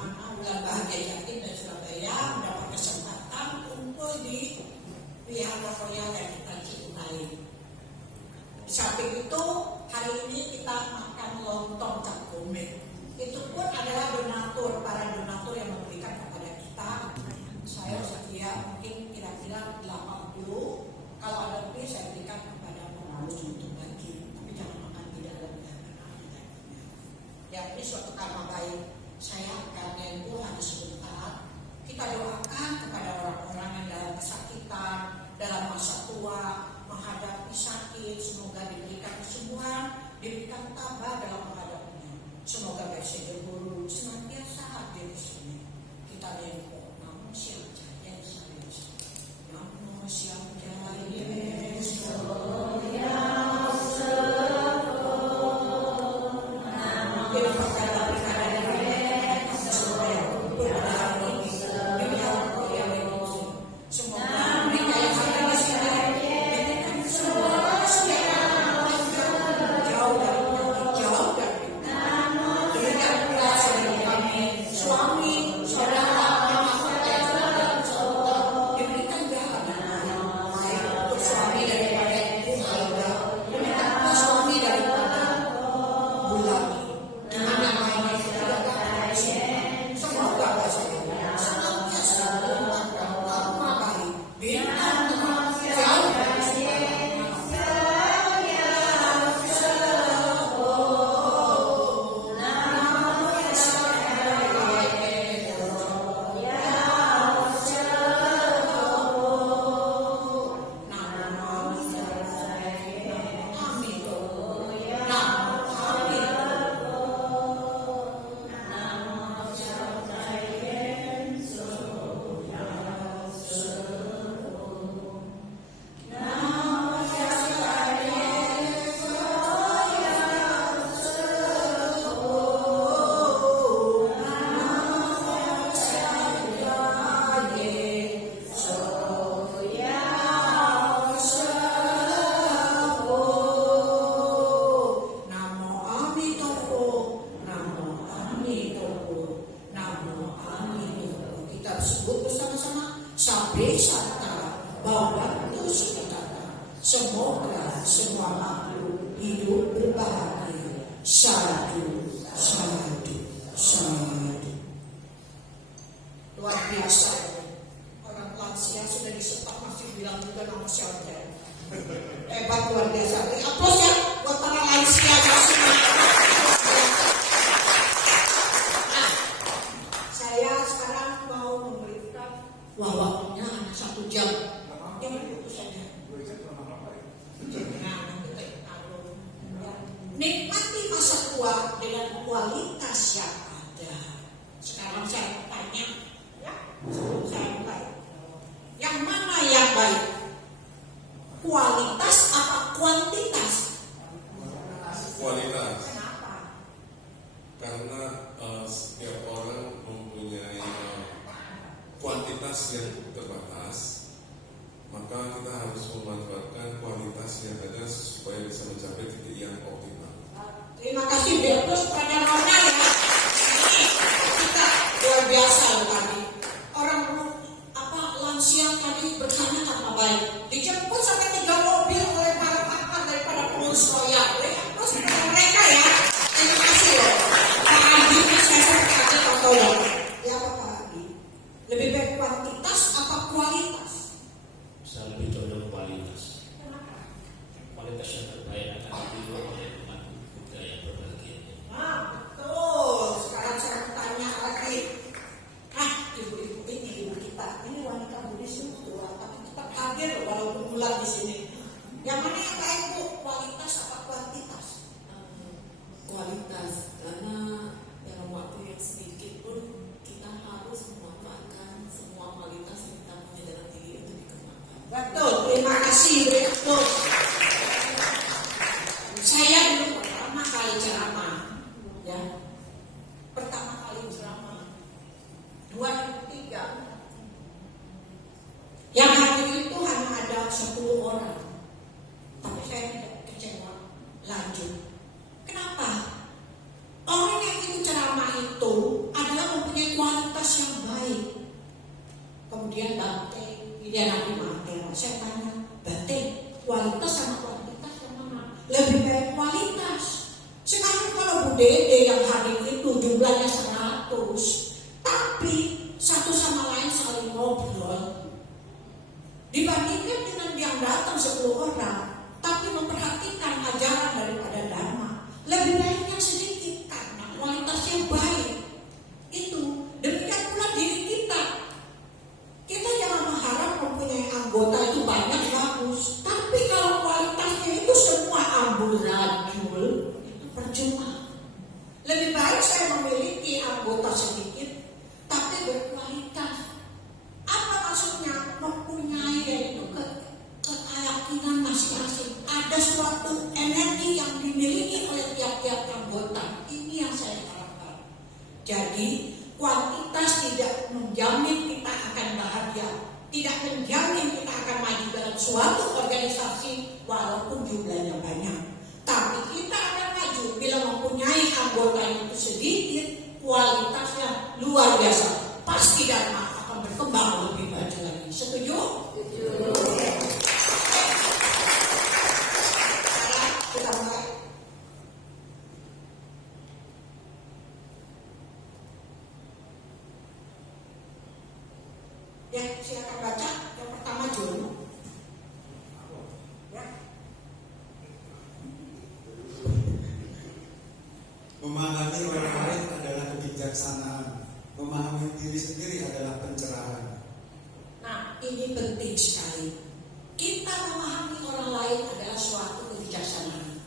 mana Bulan Bahagia Jatim dan Surabaya mendapat kesempatan untuk di Wihara Royal dan kita cintai. Di samping itu hari ini kita makan lontong Cap Gome. Itu pun adalah donatur, para donatur yang memberikan kepada kita. Saya sedia mungkin kira-kira 80. Kalau ada lebih saya berikan kepada pengurus untuk bagi. Tapi jangan makan tidak lebih. Ya ini suatu karma baik. Saya akan itu hanya sebentar. Kita doakan kepada orang-orang yang dalam kesakitan, dalam masa tua, menghadapi sakit. Semoga diberikan kesembuhan, diberikan tabah dalam menghadapinya. Semoga baik saja guru senantiasa hadir di sini. Kita demo, namun siang jaya saya. Namun siang jaya yang hari itu hanya ada 10 orang, tapi saya kecewa. Lanjut, kenapa? Orang yang ikut ceramah itu adalah mempunyai lebih baik kualitas. Sekarang kalau Bu Dede yang hari itu jumlahnya 100, tapi satu sama lain saling ngobrol, dibandingkan dengan yang datang 10 orang, tapi memperhatikan ajaran daripada Dharma, lebih baik yang sedikit karena kualitasnya baik. Itu demikian pula diri kita. Kita jangan mengharap mempunyai anggota itu banyak bagus, tapi kalau kualitasnya itu semua amburadul, itu percuma. Lebih baik saya memiliki anggota sedikit, tapi berkualitas. Apa maksudnya? Mempunyai yaitu keyakinan masing-masing. Ada suatu energi yang dimiliki oleh tiap-tiap anggota. Ini yang saya harapkan. Jadi kuantitas tidak menjamin kita akan bahagia, tidak menjamin kita akan maju dalam suatu organisasi walaupun jumlahnya banyak. Tapi kita akan maju bila mempunyai anggota itu sedikit, kualitasnya luar biasa. Pasti Dharma akan berkembang lebih maju lagi. Setuju? Setuju. Sekarang kita mulai. Ya, silakan baca. Yang pertama John. Ya. Memahami orang lain adalah kebijaksanaan. Memahami diri sendiri adalah pencerahan. Nah, ini penting sekali. Kita memahami orang lain adalah suatu kebijaksanaan.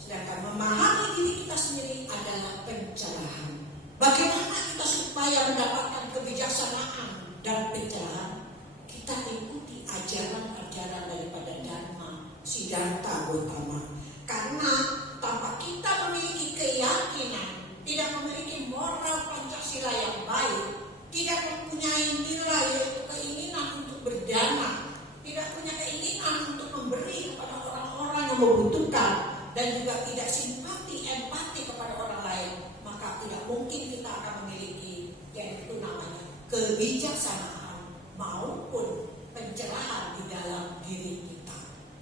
Sedangkan memahami diri kita sendiri adalah pencerahan. Bagaimana kita supaya mendapatkan kebijaksanaan dan pencerahan? Kita ikuti ajaran-ajaran daripada Dharma, Siddhartha Gautama. Karena tanpa kita memiliki keyakinan, tidak memiliki moral Pancasila yang baik, tidak mempunyai nilai yaitu keinginan untuk berdana, tidak punya keinginan untuk memberi kepada orang-orang yang membutuhkan, dan juga tidak simpati, empati kepada orang lain, maka tidak mungkin kita akan memiliki yaitu namanya kebijaksanaan maupun pencerahan di dalam diri kita.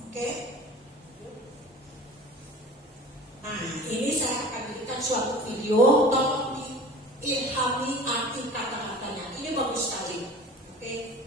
Oke? Nah, ini saya akan berikan suatu video, tolong diilhami arti kata-katanya. Ini bagus sekali. Oke?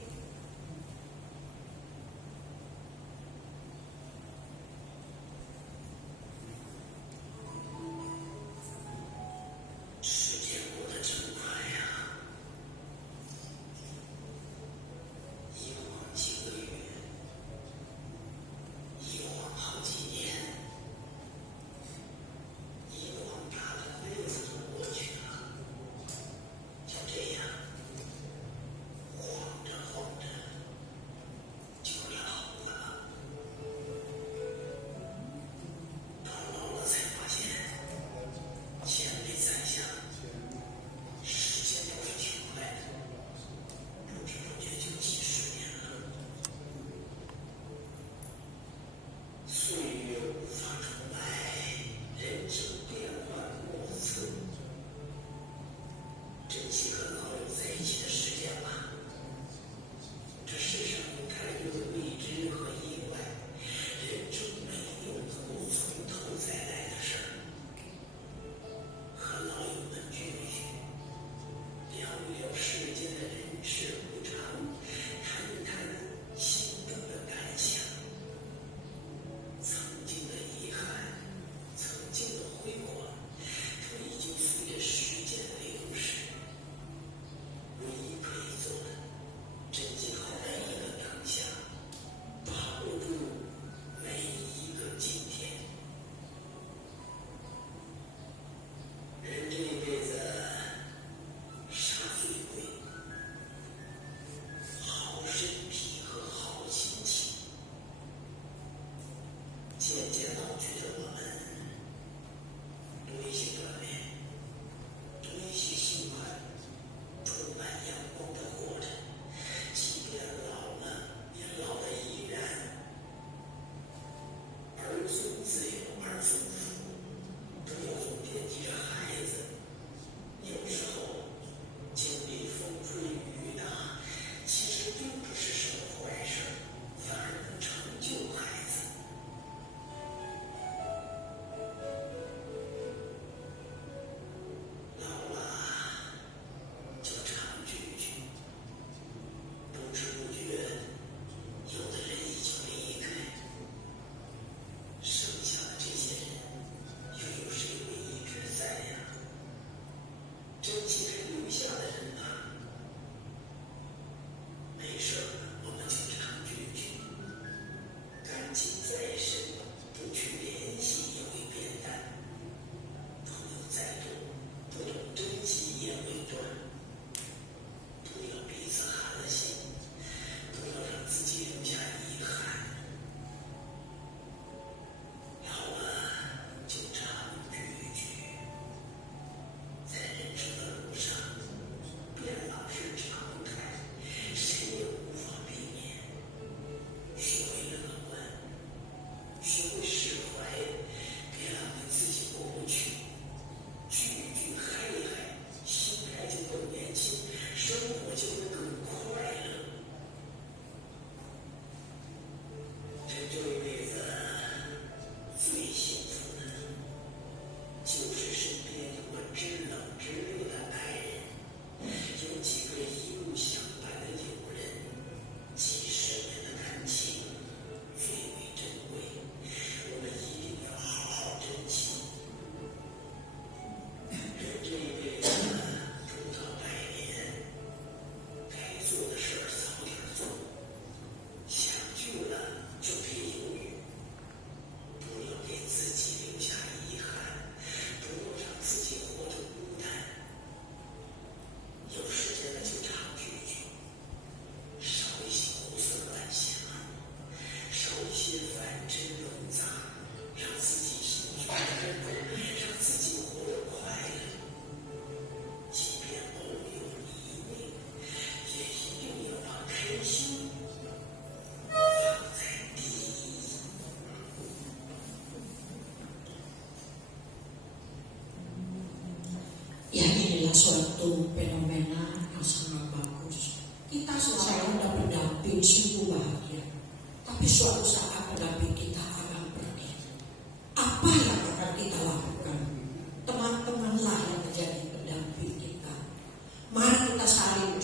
saling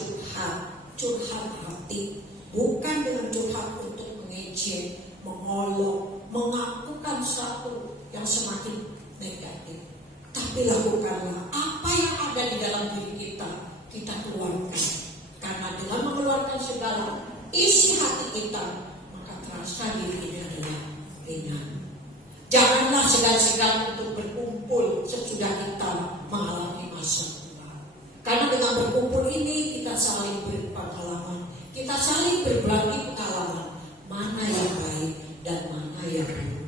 curhat hati, bukan dengan curhat untuk mengejek, mengolok, mengakukan sesuatu yang semakin negatif. Tapi lakukanlah apa yang ada di dalam diri kita keluarkan. Karena dengan mengeluarkan segala isi hati kita, maka terasa diri ini adalah ringan. Janganlah segan-segan untuk berkumpul sesudah kita mengalami masa tua. Karena dengan berkumpul ini kita saling berpengalaman, kita saling berbagi pengalaman mana yang baik dan mana yang buruk.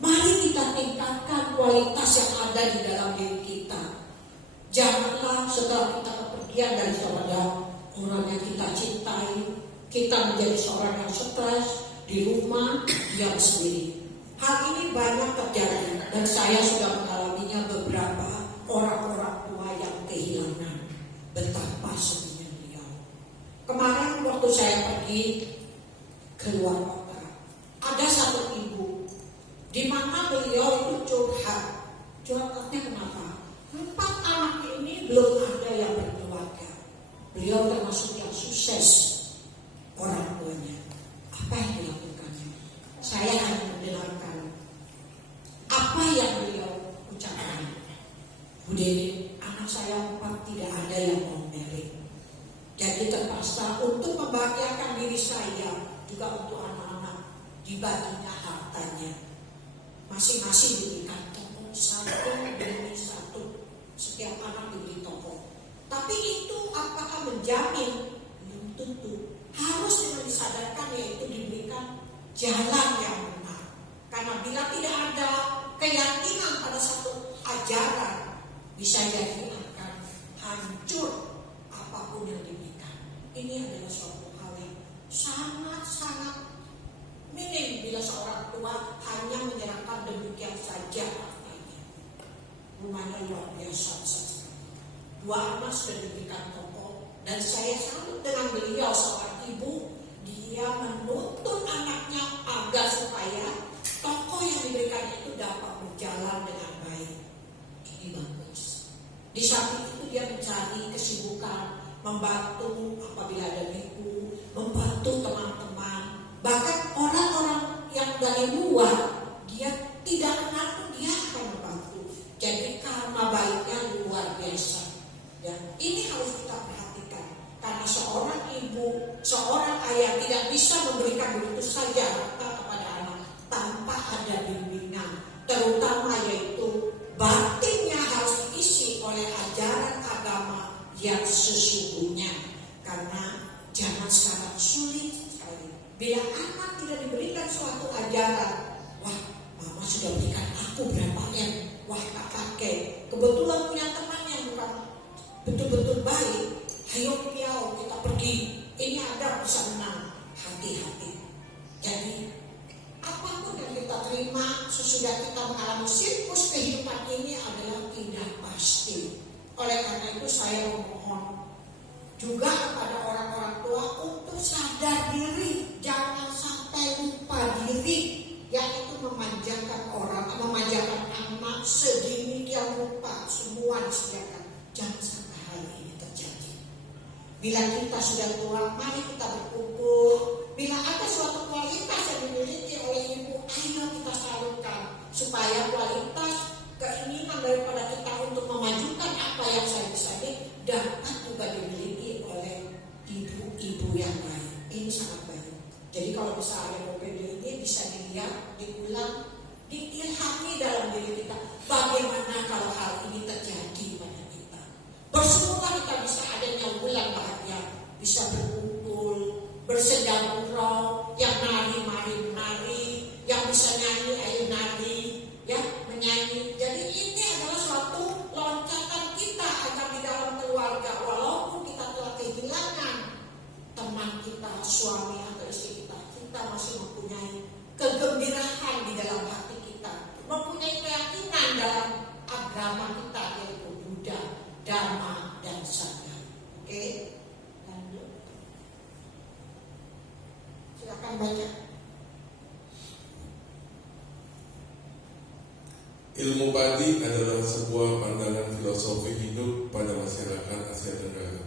Mari kita tingkatkan kualitas yang ada di dalam diri kita. Janganlah setelah kita kepergian dari kepada orang yang kita cintai, kita menjadi seorang yang stres di rumah, diam sendiri. Hal ini banyak terjadi dan saya sudah mengalaminya beberapa orang-orang tua yang kehilangan. Betapa sedihnya beliau. Kemarin waktu saya pergi keluar kota, ada satu ibu di mana beliau itu curhat. Curhatnya kenapa? 4 anak ini belum ada yang berkeluarga. Beliau termasuk yang sukses orang tuanya. Apa yang dilakukannya? Saya hanya mendengarkan apa yang beliau ucapkan. Bu Dewi, anak saya 4 tidak ada yang mau merit. Jadi terpaksa untuk membahagiakan diri saya, juga untuk anak-anak, dibaginya hartanya. Masing-masing diberikan toko 1 demi 1. Setiap anak diberi toko. Tapi itu apakah menjamin? Belum tentu. Harus dengan disadarkan, yaitu diberikan jalan yang benar. Karena bila tidak ada keyakinan pada satu ajaran, bisa jadi akan hancur apapun yang diberikan. Ini adalah suatu hal yang sangat-sangat minim bila seorang tua hanya menyerahkan demikian saja hartanya. Rumahnya luar biasa sekali. 2 anak sudah diberikan toko, dan saya salut dengan beliau seorang ibu. Dia menuntun anaknya agar supaya toko yang diberikan itu dapat berjalan dengan baik. Ini bagus. Di samping itu dia mencari kesibukan, membantu apabila ada minggu, membantu teman-teman, bahkan orang-orang yang dari luar dia tidak kenal pun dia akan membantu. Jadi karma baiknya luar biasa. Ya, ini harus kita perhatikan. Karena seorang ibu, seorang ayah tidak bisa memberikan begitu saja harta kepada anak tanpa ada bimbingan, terutama yaitu batinnya harus diisi oleh ajaran agama yang sesungguhnya. Karena zaman sekarang sulit sekali. Bila anak tidak diberikan suatu ajaran, wah, mama sudah berikan aku berapa M, wah tak pakai. Kebetulan punya teman yang bukan betul-betul baik, ayo kita pergi, ini ada bisa menang. Hati-hati. Jadi apapun yang kita terima sesudah kita mengalami siklus kehidupan ini adalah tidak pasti. Oleh karena itu saya memohon juga kepada orang-orang tua untuk sadar diri, jangan sampai lupa diri, yaitu memanjakan orang, memanjakan anak sedemikian rupa, semua disediakan. Jangan sampai hal ini terjadi. Bila kita sudah tua, mari kita berkumpul. Bila ada suatu kualitas yang dimiliki oleh ibu, ayo kita salurkan supaya kualitas keinginan daripada kita untuk memajukan apa yang saya bisa ini dapat juga dimiliki oleh ibu-ibu yang baik. Ini sangat baik. Jadi kalau misalnya mobil ini bisa dilihat, diulang, diilhami dalam diri kita. Bagaimana kalau hal ini terjadi pada kita? Bersemula kita bisa adanya bulan bahagia, bisa berkumpul, bersenda gurau, yang nari, yang bisa nyanyi, ayo nari, ya menyanyi. Jadi ini adalah suatu loncatan kita agar di dalam keluarga, walaupun kita telah kehilangan teman kita, suami atau istri kita, kita masih mempunyai kegembiraan di dalam hati kita, mempunyai keyakinan dalam agama kita yaitu Buddha, Dhamma, dan Sangha. Oke? Lanjut. Silakan baca. Ilmu padi adalah sebuah pandangan filosofi hidup pada masyarakat Asia Tenggara.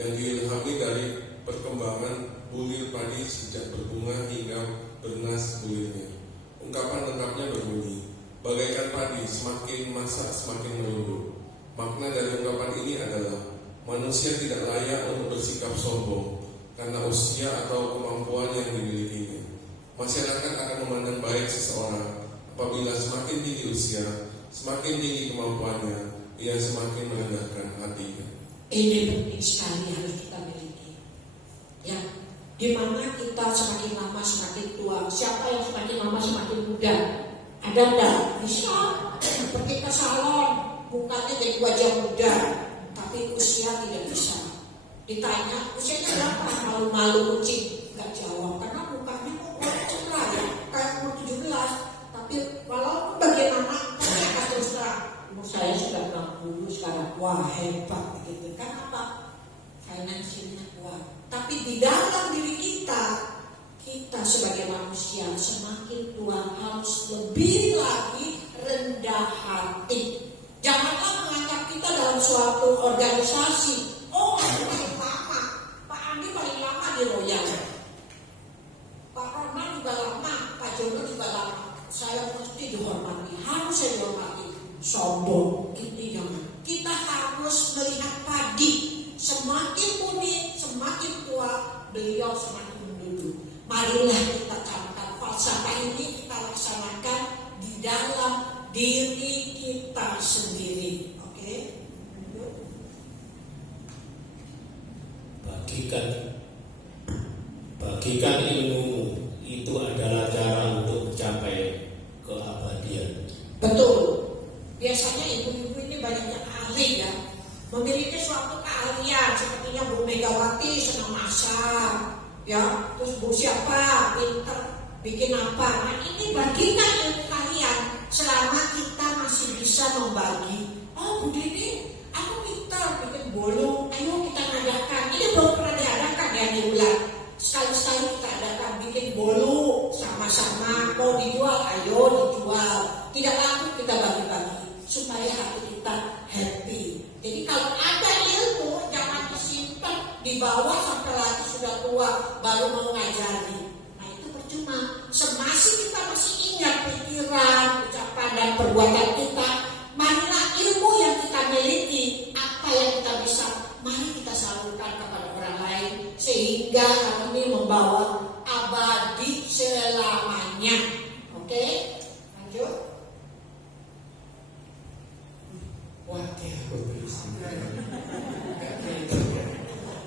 yang diilhami dari perkembangan bulir padi sejak berbunga hingga bernas bulirnya. Ungkapan lengkapnya berbunyi, bagaikan padi semakin masak semakin merunduk. Makna dari ungkapan ini adalah manusia tidak layak untuk bersikap sombong karena usia atau kemampuan yang dimilikinya. Masyarakat akan memandang baik seseorang apabila semakin tinggi usia, semakin tinggi kemampuannya, ia semakin merendahkan hatinya. Ini penting sekali harus kita miliki. Ya, di mana kita semakin lama semakin tua. Siapa yang semakin lama semakin muda? Ada enggak? Bisa. Seperti ke salon, mukanya jadi wajah muda, tapi usia tidak bisa. Ditanya usianya berapa, malu-malu kucing nggak jawab karena mukanya kok cerah ya, kayak umur 17. Tapi walaupun bagaimana, saya akan terus terang, umur saya sudah 60 sekarang, wah hebat gitu. Kenapa? Finansialnya kuat. Tapi di dalam diri kita sebagai manusia semakin tua harus lebih lagi rendah hati. Janganlah menganggap kita dalam suatu organisasi, oh aku paling lama, Pak Andi paling lama di Royal, Pak Roman juga lama, Pak Jono juga lama. Saya mesti dihormati, harus saya dihormati. Sombong, ini jangan. Kita harus melihat padi, semakin muni, semakin tua, beliau semakin menduduk. Marilah kita camkan falsafah ini, kita laksanakan di dalam diri kita sendiri. Oke? Bagikan ilmu itu adalah cara untuk mencapai keabadian. Betul. Biasanya ibu-ibu ini banyak yang ahli ya, memiliki suatu keahlian. Sepertinya Bu Megawati senang masak, ya. Terus Bu siapa pinter bikin apa. Nah ini bagikan ilmu kalian selama kita masih bisa membagi. Oh Bu Dini, aku pinter bikin bolu, ayo kita ngadakan. Ini belum pernah diadakan ya di bulan. Sekali-sekali kita adakan bikin bolu sama-sama. Mau dijual, ayo dijual. Tidak laku kita bagi-bagi supaya hati kita happy. Jadi kalau ada ilmu jangan disimpan di bawah sampai lagi sudah tua baru mau ngajari. Nah itu percuma. Semasa kita masih ingat pikiran, ucapan dan perbuatan kita, marilah ilmu yang kita miliki, apa yang kita bisa, mari kita salurkan kepada orang lain sehingga kami membawa abadi selamanya. Oke? Lanjut. Wah, aku berisi.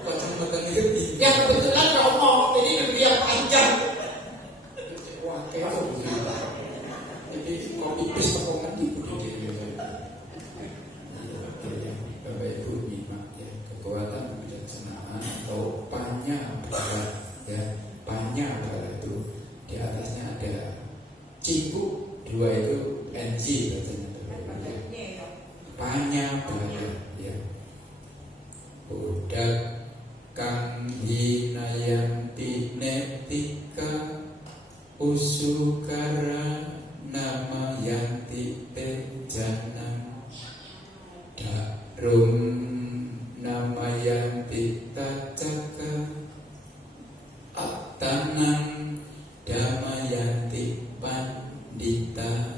Kacamata ngerti. Ya kebetulan romo, jadi lebih yang panjang. Wah, aku berisi. Jadi kopi pis potongan ibu di Bapak Ibu nyimak ya, kekuatan kebijaksanaan atau panya barat ya, panya barat itu di atasnya ada cipuk, dua itu NG katanya. Panya barat ya, budak kang hinayanti netika usukara nama yanti tejana darum nama yanti tacaka aktanan damayanti pandita.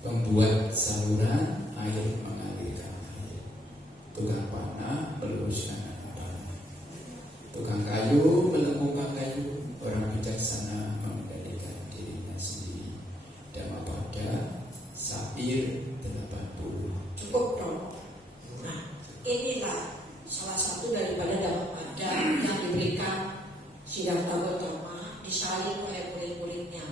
Pembuat saluran air mengalirkan air, tukang panah meluruskan panah, tukang kayu menemukan kayu, orang bijaksana mengendalikan dirinya sendiri. Dhammapada Sapir 80. Cukup dong. Nah inilah salah satu daripada Dhammapada yang diberikan Siddhartha Gautama disalin oleh murid-muridnya.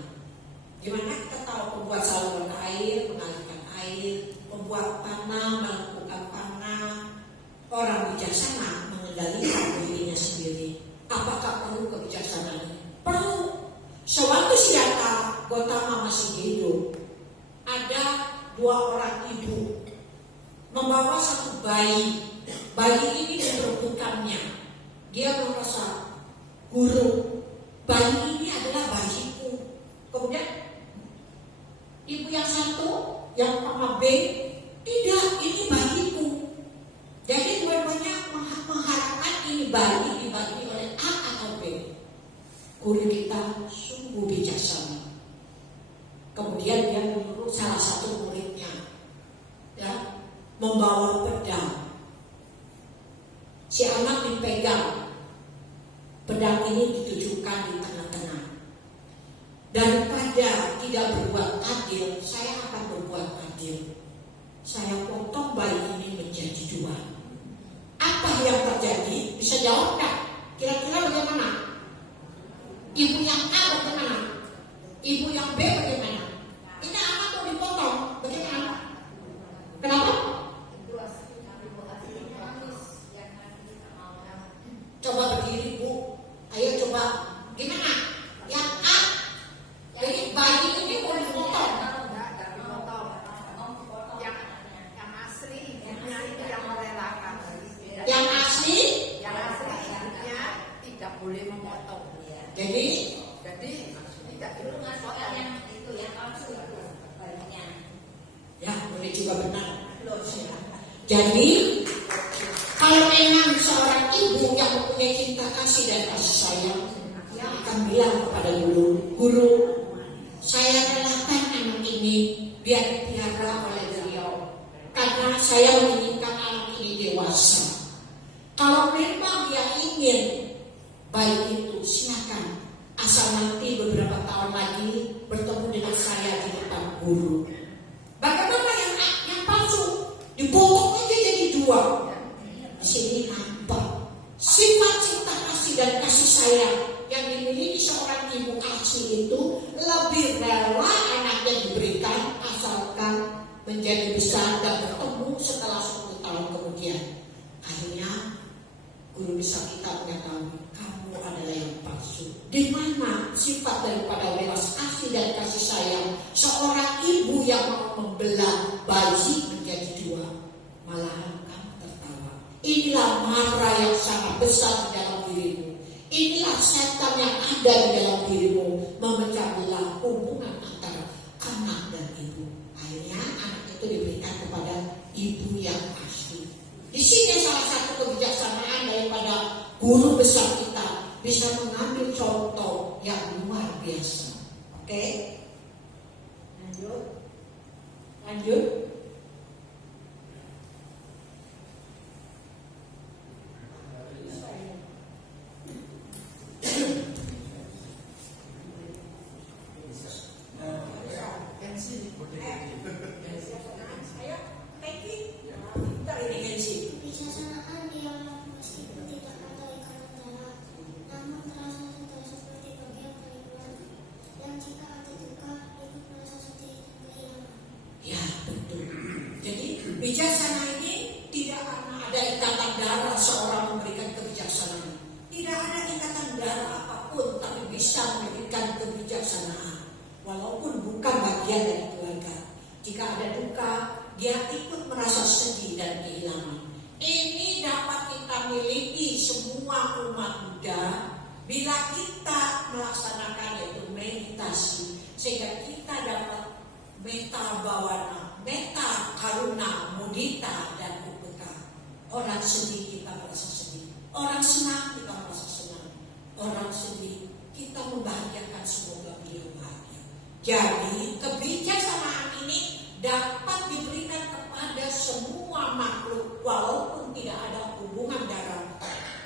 Gimana kita tahu membuat saluran air, mengalirkan air, membuat panah, melakukan panah. Orang bijaksana mengendalikan dirinya sendiri. Apakah perlu kebijaksanaan? Perlu. Sewaktu Siddhartha Gautama masih hidup, ada dua orang ibu membawa satu bayi. Bayi ini diperuntukkannya. Dia merasa, guru, bayi ini adalah bayiku. Kemudian ibu yang satu, yang pertama B, tidak, ini bagiku. Jadi dua-duanya bayi dibagi oleh A atau B. Guru kita sungguh bijaksana. Kemudian dia menyuruh salah satu muridnya, ya, membawa pedang. Si anak dipegang, pedang ini ditujukan di tengah-tengah. Daripada tidak berbuat adil, saya akan berbuat adil. Saya potong bayi ini menjadi 2. Apa yang terjadi? Bisa jawab nggak? Kira-kira bagaimana? Ibu yang A bagaimana? Ibu yang B bagaimana? Ini anak mau dipotong, bagaimana? Kenapa? Coba berdiri Bu. Ayo coba. Gimana? Yang A, jadi bayi ini mau dipotong. Yang asli tidak boleh memotong. jadi tidak perlu memotong yang itu yang palsu itu bayinya. ya boleh juga benar. Jadi kalau memang seorang ibu yang mempunyai cinta kasih dan kasih sayang, dia akan bilang kepada guru, saya relakan anak ini biar dipelihara oleh beliau karena saya menginginkan anak ini dewasa. Kalau memang dia ingin baik itu silakan, asal nanti beberapa tahun lagi bertemu dengan saya di depan guru. Bagaimana yang palsu? Dipotong aja jadi 2. Di sini nampak sifat cinta kasih dan kasih sayang yang dimiliki seorang ibu asli itu lebih rela anaknya diberikan asalkan menjadi besar dan bertemu setelah 10 tahun kemudian. Akhirnya guru besar kita mengetahui kamu adalah yang palsu. Di mana sifat daripada welas kasih dan kasih sayang seorang ibu yang mau membelah bayi menjadi 2? Malahan kamu tertawa. Inilah marah yang sangat besar di dalam dirimu. Inilah setan yang ada di dalam dirimu, memecah belah hubungan antara anak dan ibu. Akhirnya anak itu diberikan kepada ibu yang asli. Di sini salah satu kebijaksanaan daripada guru besar kita bisa mengambil contoh yang luar biasa. Oke? Lanjut. Kebijaksanaan yang meskipun tidak ada ikatan darah, namun terasa sudah seperti bagian dari keluarga. Dan jika ada duka, ikut merasa sedih dan kehilangan. Ya betul. Jadi bijaksana ini tidak karena ada ikatan darah seorang memberikan kebijaksanaan. Tidak ada ikatan darah apapun, tapi bisa memberikan kebijaksanaan. Walaupun bukan bagian dari keluarga. Jika ada duka, dia ikut merasa sedih dan kehilangan. Ini dapat kita miliki semua umat Buddha bila kita melaksanakan yaitu meditasi, sehingga kita dapat metta bhavana, metta karuna, mudita dan upeka. Orang sedih kita merasa sedih, orang senang kita merasa senang, orang sedih kita membahagiakan semoga beliau bahagia. Jadi kebijaksanaan ini dapat diberikan kepada semua makhluk walaupun tidak ada hubungan darah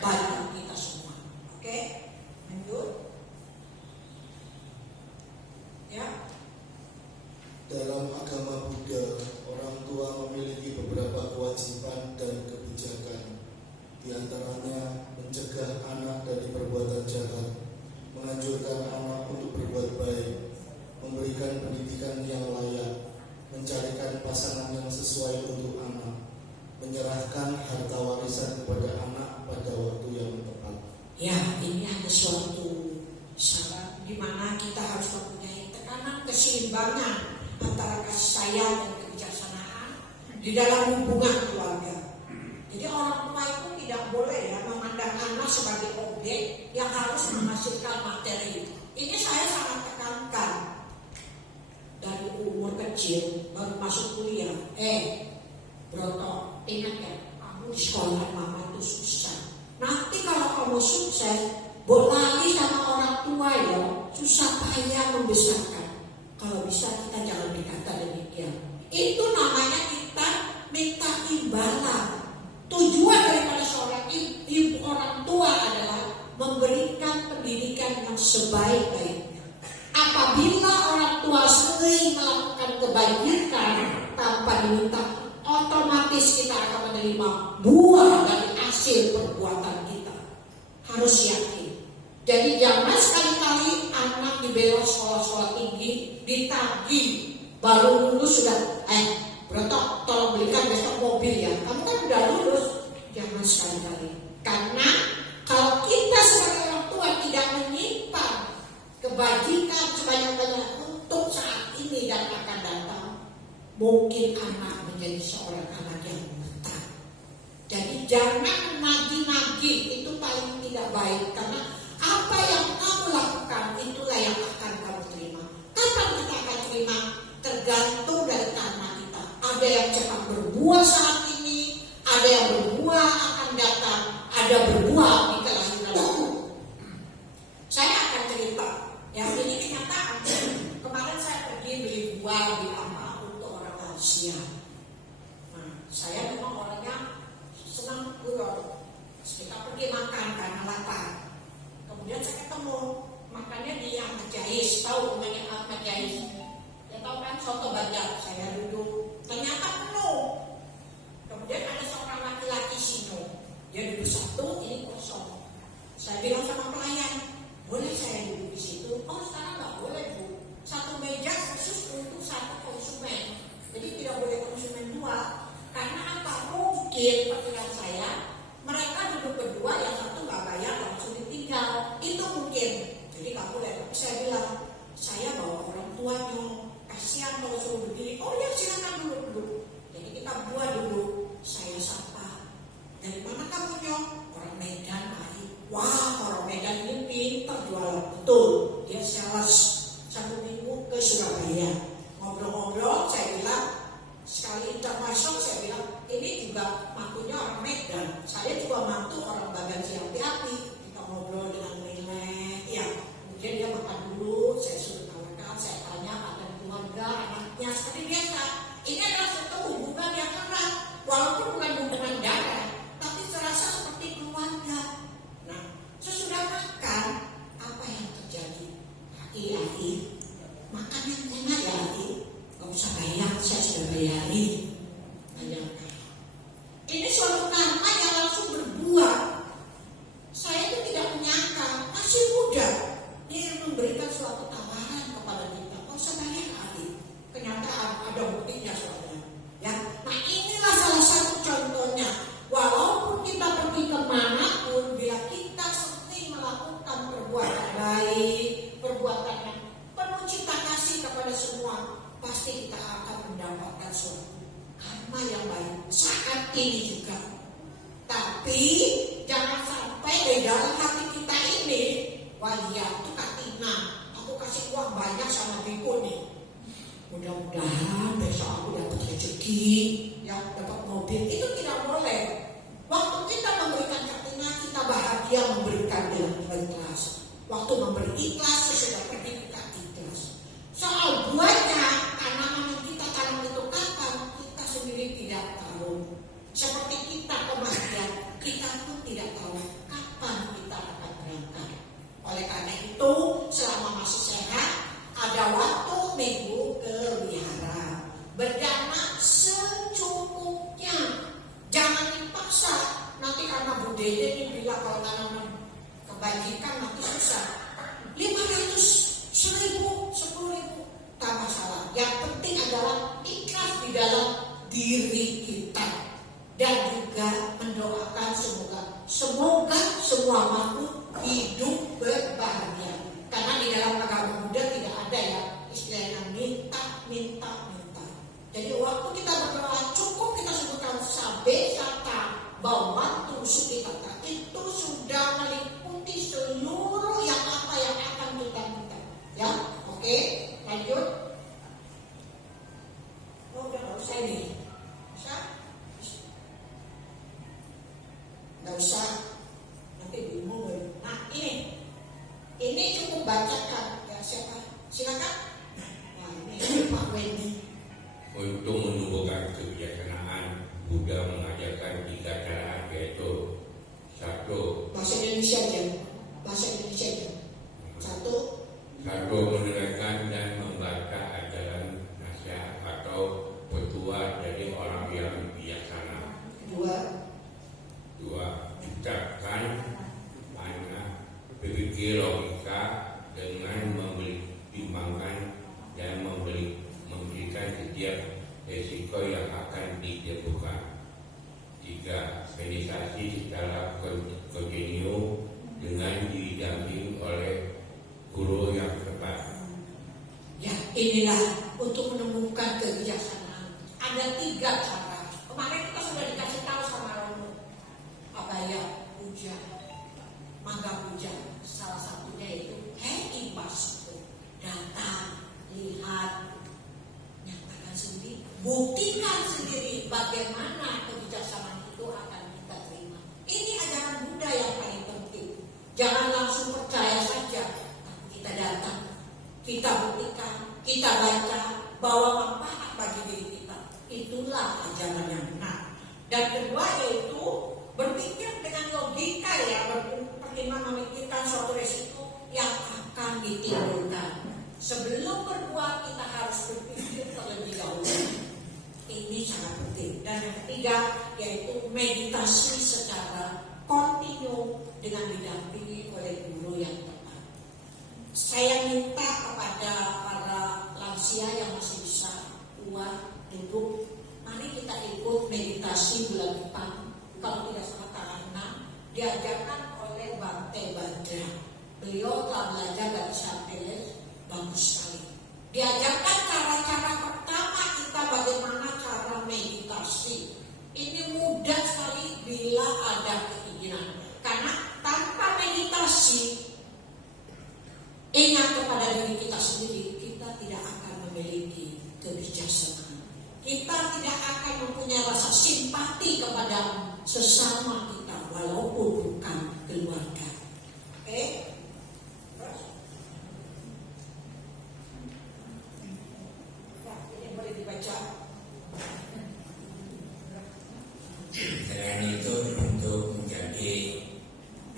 bagi kita semua. Oke? Lanjut. Ya. Dalam agama Buddha, orang tua memiliki beberapa kewajiban dan kebijakan. Di antaranya mencegah anak dari perbuatan jahat, menganjurkan anak untuk berbuat baik, memberikan pendidikan yang layak, mencarikan pasangan yang sesuai untuk anak, menyerahkan harta warisan kepada anak pada waktu yang tepat. Ya, ini ada suatu syarat di mana kita harus mempunyai tekanan keseimbangan antara kasih sayang dan kebijaksanaan di dalam hubungan keluarga. Jadi orang tua itu tidak boleh ya memandang anak sebagai objek yang harus menghasilkan materi. Ini saya sangat tekankan. Dari umur kecil baru masuk kuliah, Broto, ingat ya, kamu di sekolah mama itu susah. Nanti kalau kamu sukses, boleh lagi sama orang tua ya, susah payah membesarkan. Kalau bisa kita jangan berkata demikian. Itu namanya kita minta imbalan. Tujuan daripada seorang ibu orang tua adalah memberikan pendidikan yang sebaik-baiknya. Apabila orang tua sering melakukan kebajikan tanpa diminta, otomatis kita akan menerima buah dari hasil perbuatan kita. Harus yakin. Jadi jangan sekali-kali anak dibela sekolah-sekolah tinggi, ditagih, baru lulus sudah, Broto tolong belikan besok mobil ya. Kamu kan udah lulus. Jangan sekali-kali. Karena kalau kita sebagai orang tua tidak menyimpan kebajikan sebanyak-banyak untuk saat ini dan akan datang, mungkin anak menjadi seorang anak yang buta. Jadi jangan nagih-nagih, itu paling tidak baik. Karena apa yang kamu lakukan itulah yang akan kamu terima. Kapan kita akan terima? Tergantung dari karma kita. Ada yang cepat berbuah saat ini, ada yang berbuah akan datang, ada berbuah di kelahiran. Saya akan cerita. Yang ini kenyataan. Kemarin saya pergi beli buah di apa untuk orang lansia. Nah, saya memang orangnya senang buah. Kita pergi makan karena lapar. Kemudian saya ketemu makannya di Ahmad Jais, tahu namanya Ahmad Jais? Ya tahu kan, soto Banjar. Saya duduk, ternyata penuh. Kemudian ada seorang laki-laki sino, dia duduk satu, ini kosong. Saya bilang sama pelayan, boleh saya duduk di situ? Oh sekarang nggak boleh bu, satu meja khusus untuk satu konsumen. Jadi tidak boleh konsumen dua. Karena apa? Mungkin perkiraan saya, mereka duduk berdua, yang satu nggak bayar langsung ditinggal. Itu mungkin. Jadi nggak boleh. Tapi saya bilang, saya bawa orang tuanya, kasihan kalau suruh berdiri. Oh ya silakan duduk. Jadi kita berdua duduk. Saya sapa, dari mana kamu nyok? Orang Medan, Ari. Wah, orang Medan ini pintar jualan. Betul, dia sales 1 minggu ke Surabaya. Ngobrol-ngobrol, saya bilang, sekali intermasuk, saya bilang, ini juga mantunya orang Medan. Saya juga mantu orang Bagan Siapi-api. Kita ngobrol dengan relax, ya. Kemudian dia makan dulu, saya suruh tawarkan, saya tanya ada keluarga, anaknya, seperti biasa. Ini adalah satu hubungan yang erat, walaupun bukan hubungan darah, tapi terasa seperti keluarga. Nah, sesudah makan, apa yang terjadi? Ai, makan yang enak ya, gak usah bayar, saya sudah bayari. Bayangkan. Ini suatu karma yang langsung berbuah. Saya itu tidak menyangka, masih muda, dia memberikan suatu tawaran kepada kita. Gak usah bayar, Ai. Kenyataan ada buktinya saudara. Ya, nah inilah salah satu contohnya. Walaupun kita pergi kemanapun, bila kita sering melakukan perbuatan baik, perbuatan yang penuh cinta kasih kepada semua, pasti kita akan mendapatkan suatu karma yang baik saat ini juga. Tapi jangan sampai di dalam hati kita ini, wah iya itu Katina, aku kasih uang banyak sama Biko nih. Mudah-mudahan besok aku dapat rezeki, ya dapat mobil. Itu tidak boleh. Waktu kita memberikan Katina, kita bahagia memberikan dengan ikhlas. Waktu memberi ikhlas, sesudah pergi kita ikhlas. Soal buahnya, tanaman yang kita tanam itu kapan, kita sendiri tidak tahu. Seperti kita kematian, kita pun tidak tahu kapan kita akan berangkat. Oleh karena itu, selama masih sehat, ada waktu minggu ke wihara. Berdana secukupnya. Jangan dipaksa. Nanti karena Bu Dede ini bilang kalau tanaman kebajikan nanti susah. 500, 1000, 10.000, tak masalah. Yang penting adalah ikhlas di dalam diri kita. Dan juga mendoakan semoga semua makhluk hidup berbahagia. Karena di dalam agama Buddha tidak ada ya istilahnya minta. Jadi waktu kita berdoa cukup kita sebutkan sabe kata bawatu suki kata, itu sudah meliputi seluruh yang apa yang akan kita minta. Ya, oke, lanjut. Oh, udah nggak usah ini, nggak usah. Nanti siap resiko yang akan ditemukan. 3. Penetrasi secara kontinu dengan didampingi oleh guru yang tepat. Ya, inilah untuk menemukan kebijaksanaan. Ada 3 cara. Kemarin kita sudah dikasih tahu sama Romo. Abaya puja, mangga puja. Salah satunya itu Ibas itu datang, lihat, nyatakan sendiri, buktikan sendiri bagaimana kebijaksanaan itu akan kita terima. Ini ajaran Buddha yang paling penting. Jangan langsung percaya saja, tapi kita datang, kita buktikan, kita baca bahwa manfaat bagi diri kita. Itulah ajaran yang benar. Dan kedua yaitu berpikir dengan logika, ya, berpertimbangan memikirkan suatu resiko yang akan ditimbulkan. Sebelum berbuat kita harus berpikir terlebih dahulu. Ini sangat penting. Dan yang ketiga yaitu meditasi secara kontinu dengan didampingi oleh guru yang tepat. Saya minta kepada para lansia yang masih bisa kuat duduk, mari kita ikut meditasi bulan depan. Kalau tidak salah karena diajarkan oleh Bante Badra. Beliau telah belajar dari Santeles, bagus sekali. Diajarkan cara-cara pertama kita bagaimana cara meditasi. Ini mudah sekali bila ada keinginan. Karena tanpa meditasi, ingat kepada diri kita sendiri, kita tidak akan memiliki kebijaksanaan. Kita tidak akan mempunyai rasa simpati kepada sesama kita walaupun bukan keluarga. Oke? Ini boleh dibaca. Selain itu, untuk menjadi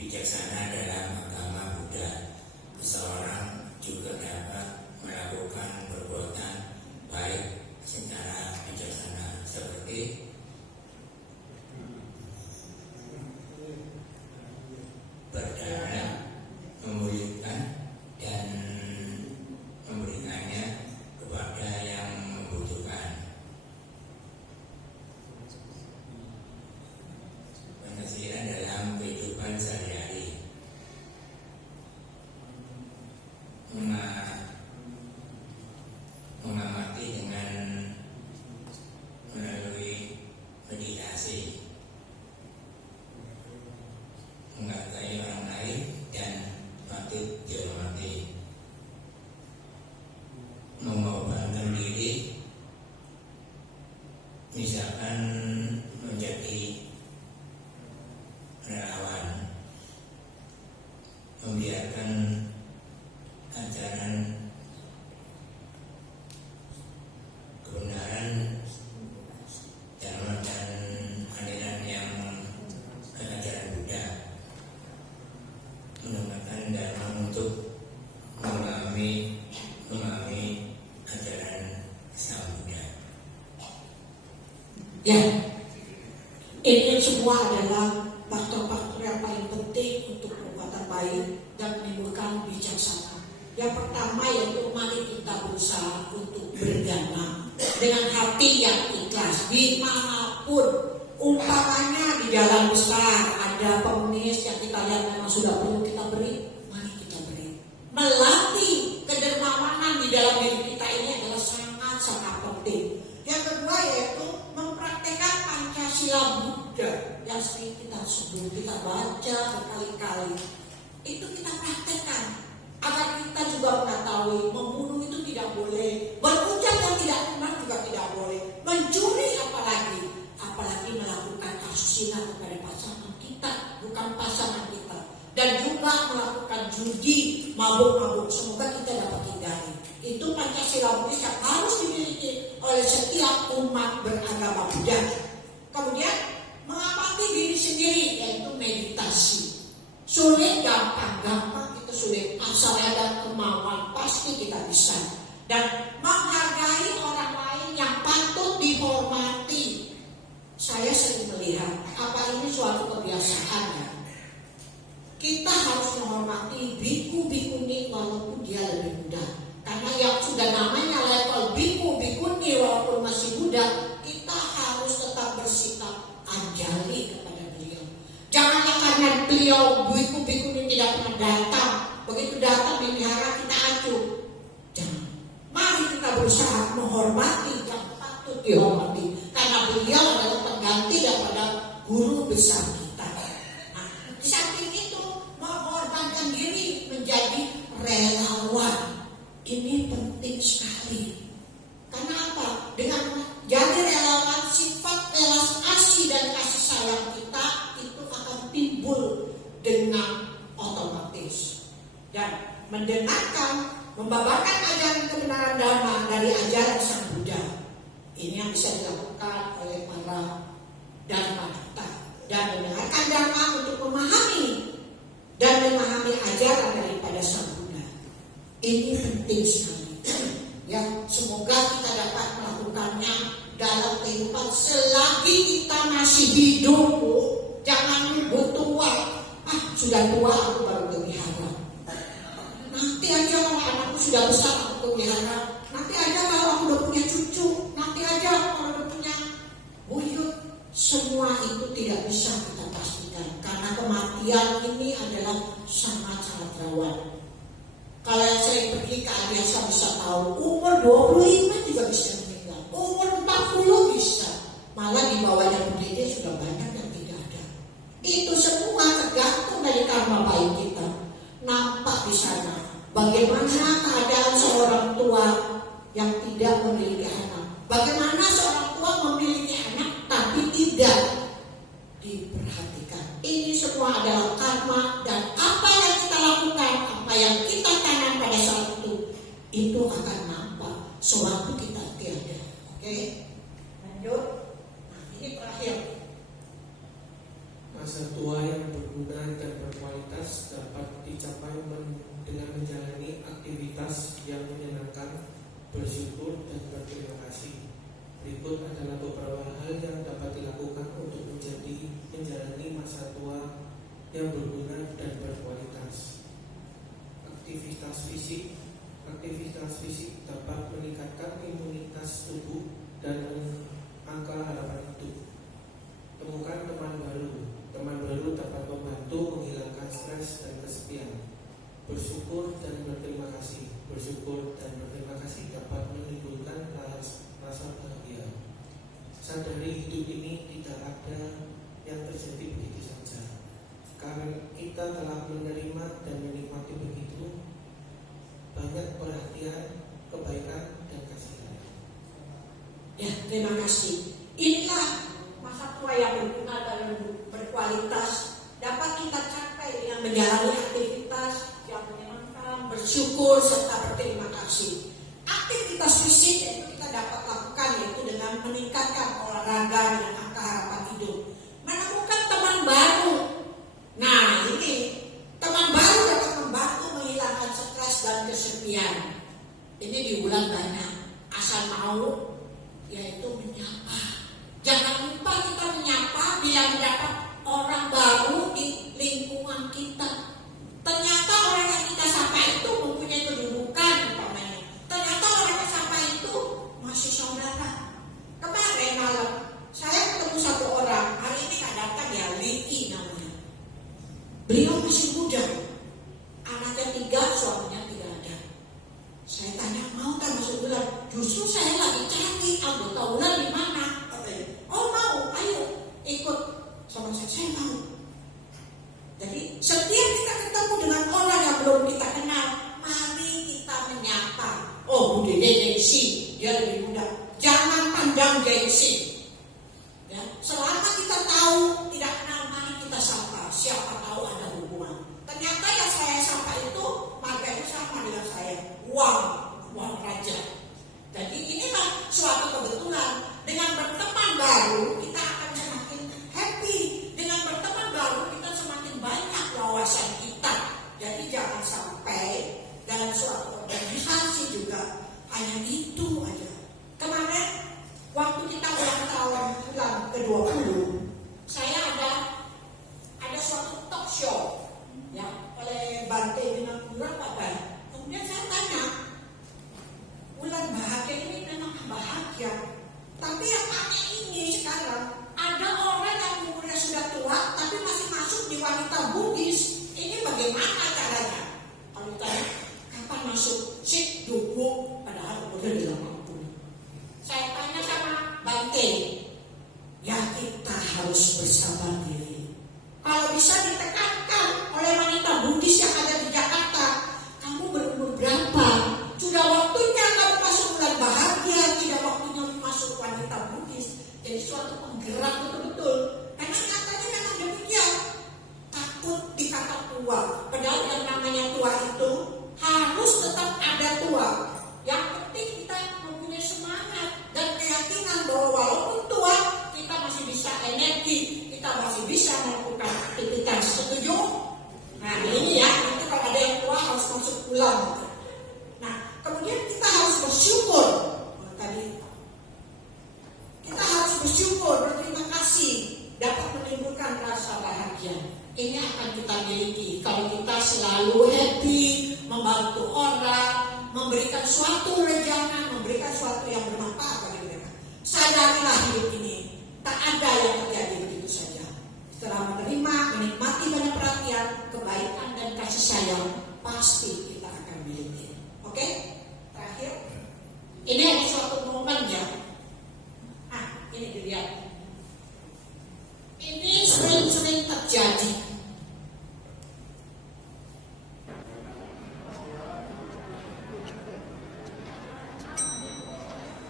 bijaksana dalam agama Buddha, seseorang juga dapat melakukan perbuatan baik secara bijaksana seperti berdana, memuliakan dan memberikannya kepada yang membutuhkan. Penghasilan dalam kehidupan sehari-hari, mengamati dengan melalui meditasi, menghargai orang lain dan patut dihormati, mengorbankan diri, misalkan menjadi relawan, membiarkan ajaran kebenaran dan aliran yang ajaran Buddha, menggunakan dharma untuk memahami ajaran Sang Buddha. Ya, ini semua adalah faktor-faktor yang paling penting untuk perbuatan baik dan menimbulkan bijaksana. Yang pertama yaitu mari kita berusaha untuk berdana dengan hati yang ikhlas dimanapun. Umpamanya di jalan besar ada pengemis yang kita lihat memang sudah perlu kita beri, mari kita beri. Melatih kedermawanan di dalam diri kita ini adalah sangat-sangat penting. Yang kedua yaitu mempraktekkan Pancasila Buddha yang sering kita sebut, kita baca berkali-kali. Itu kita praktekkan agar kita juga mengetahui membunuh itu tidak boleh, berucap yang tidak benar juga tidak boleh, mencuri apalagi melakukan asusila kepada pasangan kita, bukan pasangan kita, dan juga melakukan judi, mabuk-mabuk. Semoga kita dapat hindari. Itu Pancasila Buddha yang harus dimiliki oleh setiap umat beragama Buddha. Kemudian mengamati diri sendiri yaitu meditasi. Sulit, gampang itu sulit. Asal ada kemauan pasti kita bisa. Dan menghargai orang lain yang patut dihormati. Saya sering melihat apa ini suatu kebiasaan ya. Kita harus menghormati biku-bikuni walaupun dia lebih muda. Karena yang sudah namanya level biku-bikuni walaupun dihormati karena beliau adalah pengganti daripada guru besar kita. Nah, di samping itu mengorbankan diri menjadi relawan. Ini penting sekali. Karena apa? Dengan jadi relawan, sifat belas kasih dan kasih sayang kita itu akan timbul dengan otomatis. Dan mendengarkan, membabarkan ajaran kebenaran dhamma dari ajaran Sang Buddha. Ini yang bisa dilakukan oleh para dharma kita. Dan mendengarkan dhamma untuk memahami dan memahami ajaran daripada Sang Buddha. Ini penting sekali. Ya, semoga kita dapat melakukannya dalam kehidupan selagi kita masih hidup. Jangan nunggu tua. Sudah tua aku baru pelihara. Nanti aja kalau anakku sudah besar aku pelihara. Nanti aja kalau aku udah punya cucu. Nanti aja kalau udah punya buyut. Semua itu tidak bisa kita pastikan. Karena kematian ini adalah sangat-sangat rawan. Kalau yang sering pergi ke Adiasa bisa tahu, umur 25 juga bisa meninggal, umur 40 bisa. Malah di bawahnya Budede sudah banyak yang tidak ada. Itu semua tergantung dari karma baik kita. Nampak di sana bagaimana keadaan seorang tua yang tidak memiliki anak. Bagaimana seorang tua memiliki anak tapi tidak diperhatikan. Ini semua adalah karma, dan apa yang kita lakukan, apa yang kita tanam pada saat itu akan nampak sewaktu kita tiada. Oke? Lanjut. Nah, ini terakhir. Masa tua yang berguna dan berkualitas dapat dicapai dengan menjalani aktivitas yang menyenangkan, bersyukur, dan berterima kasih. Berikut adalah beberapa hal yang dapat dilakukan untuk menjalani masa tua yang berguna dan berkualitas. Aktivitas fisik. Aktivitas fisik dapat meningkatkan imunitas tubuh dan angka harapan hidup. Temukan teman baru. Teman baru dapat membantu menghilangkan stres dan kesepian. Bersyukur dan berterima kasih. Bersyukur dan berterima kasih dapat menimbulkan rasa bahagia. Sadari hidup ini tidak ada yang terjadi begitu saja. Karena kita telah menerima dan menikmati begitu banyak perhatian, kebaikan, dan kasih sayang. Ya, terima kasih. Inilah masa tua yang berguna dan berkualitas dapat kita capai dengan menjalani aktivitas yang menyenangkan, bersyukur, serta berterima kasih. Aktivitas fisik itu kita dapat lakukan yaitu dengan meningkatkan olahraga dengan angka harapan hidup. Menemukan teman baru. Nah, ini teman baru dapat membantu menghilangkan stres dan kesepian. Ini di bulan banyak. Asal mau, yaitu menyapa. Jangan lupa kita menyapa bila mendapat orang baru di lingkungan kita. Ternyata orang yang kita sapa itu mempunyai kedudukan umpamanya. Ternyata orang yang sapa itu masih saudara. Kemarin malam saya ketemu satu orang. Hari ini tak datang ya, Liki namanya. Beliau masih muda. Anaknya 3, suaminya tidak ada. Saya tanya, mau tak masuk bulan? Justru saya lagi cari anggota bulan di mana? Katanya, oh mau, ayo ikut sama saya mau. Jadi setiap kita ketemu dengan orang yang belum kita kenal, mari kita menyapa. Oh, Budede gengsi, dia lebih muda. Jangan pandang gengsi. Ya, selama kita tahu tidak kenal, mari kita sapa. Siapa tahu ada hubungan. Ternyata yang saya sapa itu marganya sama dengan saya. Uang raja. Jadi inilah suatu kebetulan. Dengan berteman baru kita akan semakin happy. Dengan berteman baru kita semakin banyak wawasan kita. Jadi jangan sampai dalam suatu organisasi juga hanya itu aja. Kemarin waktu kita ulang tahun bulan ke-20, saya ada suatu talk show ya oleh Bante Winapura Pak. Kemudian saya tanya, bulan bahagia ini memang bahagia, tapi yang aneh ini sekarang ada orang yang umurnya sudah tua tapi masih masuk di wanita Buddhis. Ini bagaimana caranya? Kalau ditanya kapan masuk, sik duku, padahal umurnya 80. Saya tanya sama Jadi suatu penggerak betul-betul. Karena katanya memang demikian. Takut dikata tua. Padahal yang namanya tua itu harus tetap ada tua. Yang penting kita mempunyai semangat dan keyakinan bahwa walaupun tua, kita masih bisa energi, kita masih bisa melakukan aktivitas. Setuju? Nah ini ya, nanti kalau ada yang tua harus masuk pulang. Nah kemudian kita harus bersyukur. Tadi kita harus bersyukur, berterima kasih, dapat menimbulkan rasa bahagia. Ini akan kita miliki kalau kita selalu happy, membantu orang, memberikan suatu rencana, memberikan suatu yang bermanfaat bagi mereka. Sadarilah hidup ini tak ada yang terjadi begitu saja. Setelah menerima, menikmati banyak perhatian, kebaikan dan kasih sayang, pasti kita akan miliki. Oke? Terakhir, ini ada suatu momen ya. Ini dilihat. Ini sering-sering terjadi.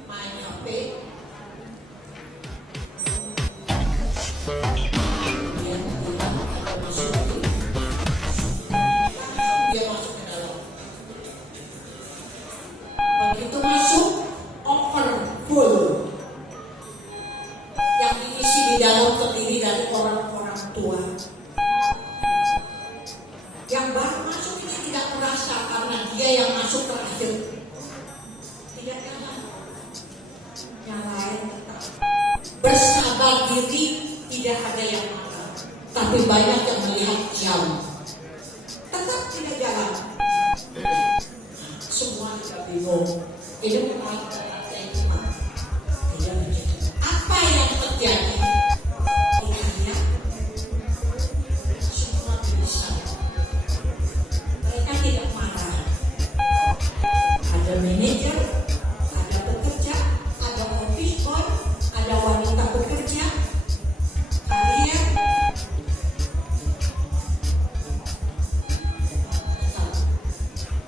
Main HP. Dia masuk ke dalam. Begitu masuk, over full. Yang diisi di dalam terdiri dari orang-orang tua. Yang baru masuk ini tidak merasa karena dia yang masuk terakhir. Tidak jalan. Yang lain tetap bersabar diri, tidak ada yang marah. Tapi banyak yang melihat jam. Tetap tidak jalan. Semua tidak bingung. Ini memang apa yang terjadi? Kiranya semua bisa. Mereka tidak marah. Ada manajer, ada pekerja, ada office boy, ada wanita bekerja, kalian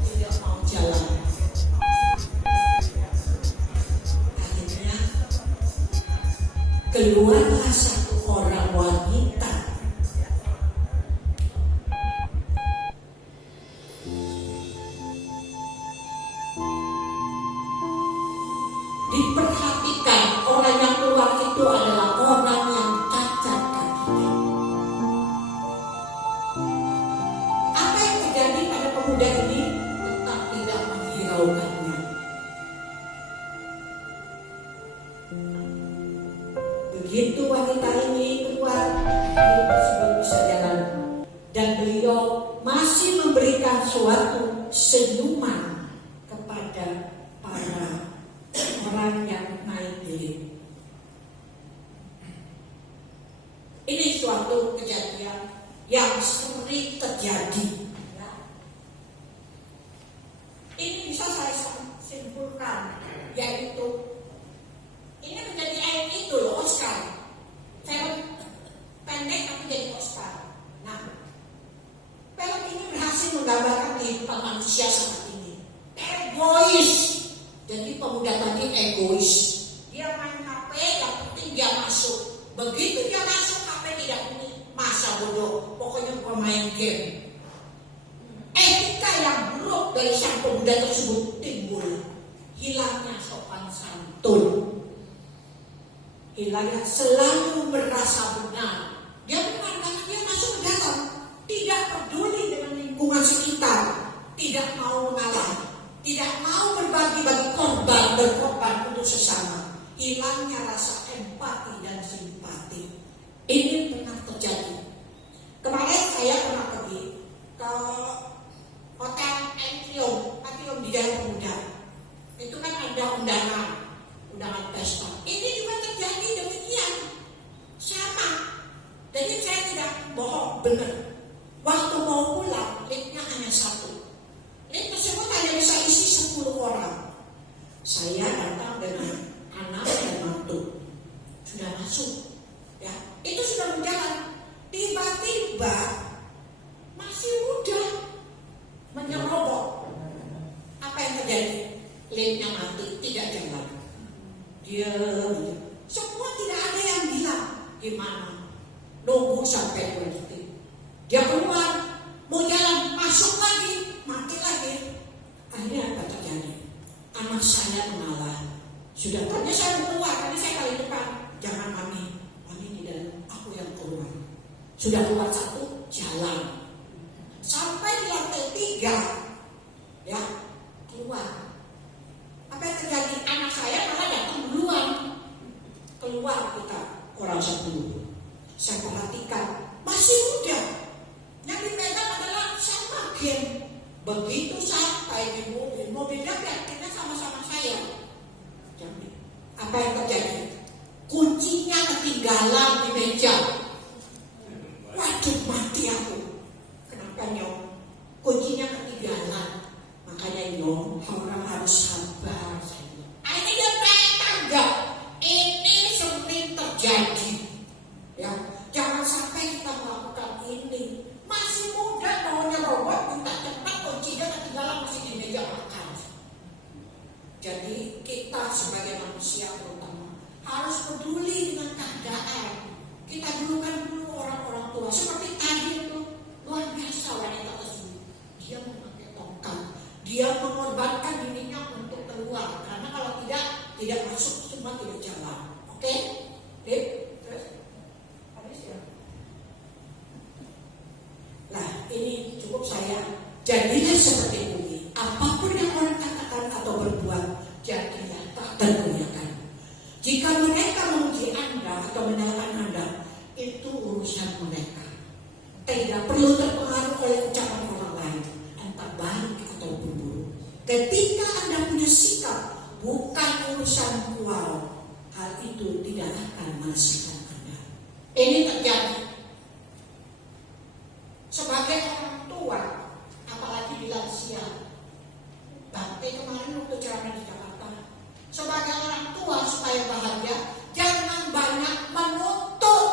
tidak mau jalan. Akhirnya keluarlah satu orang wanita diperhatikan. Orang yang keluar itu adalah orang yang cacat kakinya. Apa yang terjadi pada pemuda ini tetap tidak menghiraukannya. Begitu wanita ini keluar, dia tersebut bisa jalan. Dan beliau masih memberikan suatu senyuman kepada para orang yang naik lift. Ini suatu kejadian yang sering terjadi. Ini bisa saya simpulkan, yaitu ini menjadi air itu loh, Oscar. Film pendek tapi jadi Oscar. Nah, film ini berhasil menggambarkan kehidupan manusia saat ini. Egois. Jadi pemuda tadi egois. Dia main HP, yang penting dia masuk. Begitu dia masuk, HP tidak bunyi. Masa bodoh, pokoknya pemain game. Etika yang buruk dari sang pemuda tersebut timbul. Hilangnya sopan santun. Hilangnya selalu merasa benar. Dia benar karena dia masuk ke dalam. Tidak peduli dengan lingkungan sekitar. Tidak mau mengalah. Tidak mau berbagi berkorban untuk sesama. Hilangnya rasa empati dan simpati. Ini pernah terjadi. Kemarin saya pernah pergi ke Hotel Atrium di Jalan Pemuda. Itu kan ada undangan pesta. Ini juga terjadi demikian. Sama. Jadi saya tidak bohong, benar. Waktu mau pulang, liftnya hanya satu. Lift tersebut hanya bisa isi 10 orang. Saya datang dengan anak dan mantu. Sudah masuk. Ya, itu sudah berjalan. Tiba-tiba masih muda menyerobot. Apa yang terjadi? Liftnya mati, tidak jalan. Dia Semua tidak ada yang bilang gimana. Nunggu sampai 2 detik. Dia keluar, mau jalan, masuk lagi, mati lagi. Akhirnya apa terjadi? Anak saya mengalah. Sudah tanya saya mau keluar, karena saya kali depan. Jangan mami di dalam, aku yang keluar. Sudah keluar 1, jalan. Sampai di lantai 3, ya keluar. Apa yang terjadi? Anak saya malah datang duluan. Keluar kita orang 10. Saya perhatikan masih muda. Yang dipegang adalah sama Gen. Begitu sampai di mobilnya kayaknya sama-sama saya. Jadi, apa yang terjadi? Kuncinya ketinggalan di meja. Waduh, mati aku. Kenapa nyong? Kuncinya ketinggalan. Makanya nyong, orang harus sabar. Ini dia tangga. Ini sering terjadi. Ya, jangan sampai kita melakukan ini. Masih muda maunya robot, minta cepat, kuncinya ketinggalan masih di meja makan. Jadi kita sebagai manusia terutama harus peduli dengan keadaan. Kita dulu orang-orang tua. Seperti tadi itu luar biasa wanita tersebut. Dia memakai tongkat. Dia mengorbankan dirinya untuk keluar. Karena kalau tidak masuk semua tidak jalan. Oke? Terus? Habis ya? Nah, ini cukup saya. Jadilah seperti bumi. Apapun yang orang katakan atau berbuat, jadilah tak tergoyahkan. Jika mereka memuji Anda atau menyalahkan Anda, itu urusan mereka. Tidak perlu terpengaruh oleh ucapan orang lain, entah baik ataupun buruk. Ketika Anda punya sikap bukan urusan kual, hal itu tidak akan menghasilkan Anda. Ini terjadi. Sebagai orang tua, apalagi di lansia, Bante kemarin waktu ceramah di Jakarta, sebagai orang tua supaya bahagia, jangan banyak menuntut,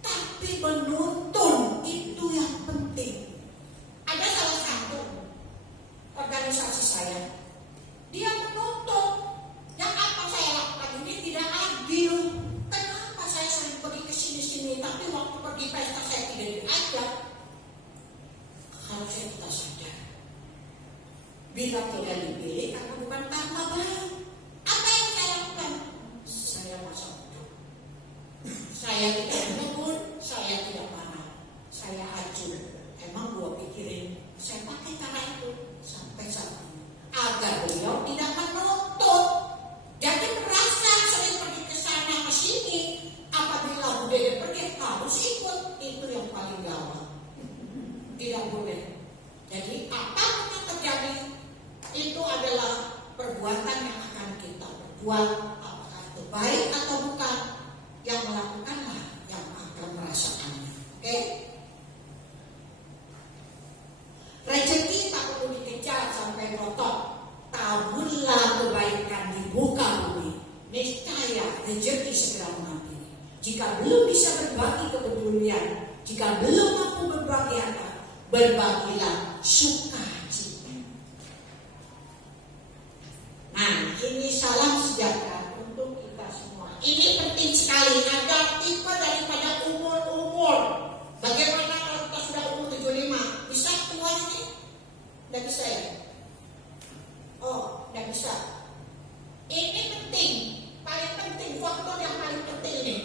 tapi menuntun itu yang penting. Ada salah satu organisasi saya, dia menuntut, yang apa saya lakukan ini tidak adil. Kenapa saya sering pergi ke sini-sini, tapi waktu pergi pesta saya tidak diajak? Harusnya kita sadar, bila tidak dipilih karena bukan karena baik. Apa yang saya lakukan? Saya masak udang. Saya tidak menekun, saya tidak marah, saya hancur. Emang gua pikirin, saya pakai cara itu sampai saat ini agar beliau tidak menuntut. Jadi merasa sering pergi ke sana ke sini. Apabila budaya pergi harus ikut, itu yang paling gawat. Tidak boleh. Jadi apapun yang terjadi itu adalah perbuatan yang akan kita perbuat, apakah itu baik atau bukan, yang melakukanlah yang akan merasakannya. Oke? Rezeki tak perlu dikejar sampai kotor. Taburlah kebaikan di muka bumi, niscaya rezeki segera menghampiri. Jika belum bisa berbagi kepedulian, jika belum mampu berbagi harta, berbagilah sukacita. Nah, ini salam sejahtera untuk kita semua. Ini penting sekali agar tipe daripada umur-umur. Bagaimana kalau kita sudah umur 75? Bisa keluar ini? Tidak bisa ya? Oh, tidak bisa. Ini penting, paling penting, faktor yang paling penting ini.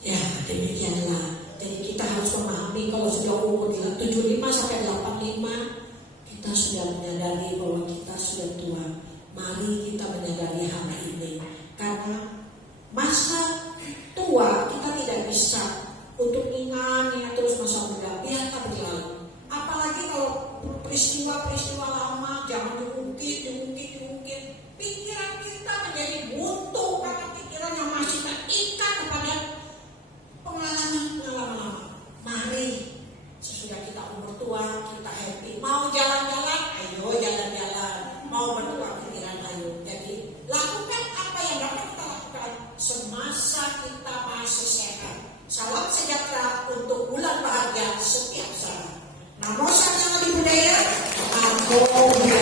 Ya, demikianlah. Jadi kita harus memahami kalau sudah umur 75 sampai 85 kita sudah menyadari bahwa kita sudah tua. Mari kita menyadari hal ini. Karena masa tua kita tidak bisa untuk ingat terus masa muda. Biarkan berlalu. Apalagi kalau peristiwa-peristiwa lama jangan diungkit. Pikiran kita menjadi buntu karena pikiran yang masih terikat kepada pengalaman lama. Mari sesudah kita umur tua kita happy. Mau jalan-jalan, ayo jalan-jalan. Mau bertukar pikiran, ayo. Jadi lakukan apa yang dapat kita lakukan semasa kita masih sehat. Salam sejahtera untuk bulan bahagia setiap saat. Namo Sang Hyang Adi Budaya. Namo